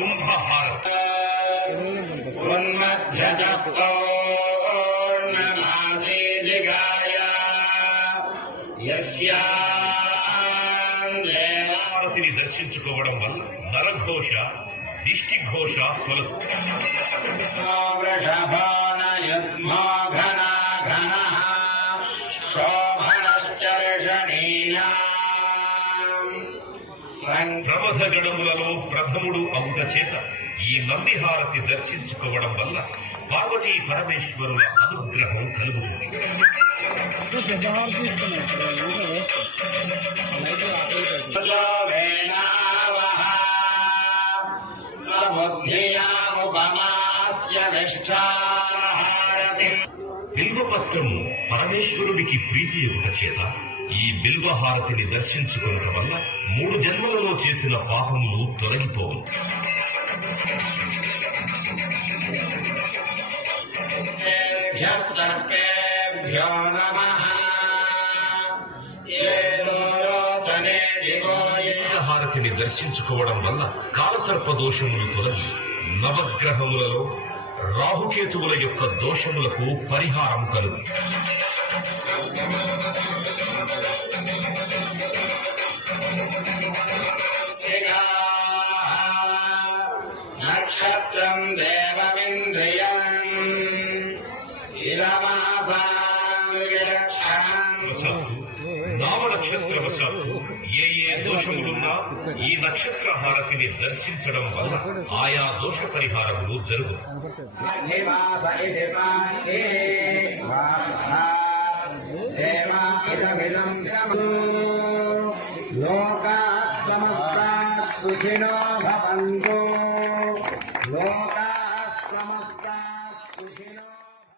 కుంభహారతి. హారతిని దర్శించుకోవడం వల్ల నరఘోష దిష్టిఘోష తొలగు. ప్రమథ గణములలో ప్రథముడు అవుట చేత ఈ నంది హారతి దర్శించుకోవడం వల్ల పార్వతీ పరమేశ్వరుల అనుగ్రహం కలుగుతుంది. బిల్వపత్రము పరమేశ్వరుడికి ప్రీతి ఎగుట చేత ఈ బిల్వహారతిని దర్శించుకోవటం వల్ల 3 జన్మలలో చేసిన పాపములు తొలగిపోవు. హారతిని దర్శించుకోవడం వల్ల కాలసర్ప దోషములు తొలగి నవగ్రహములలో రాహుకేతువుల యొక్క దోషములకు పరిహారం కలుగు. నక్షత్రం దేవమింద్రియం నామ నక్షత్ర వశాత్తు ఏ దోషములున్నా ఈ నక్షత్ర హారతిని దర్శించడం వల్ల ఆయా దోష పరిహారములు జరుగు. లోకా సమస్తా సుఖినో భవంతు.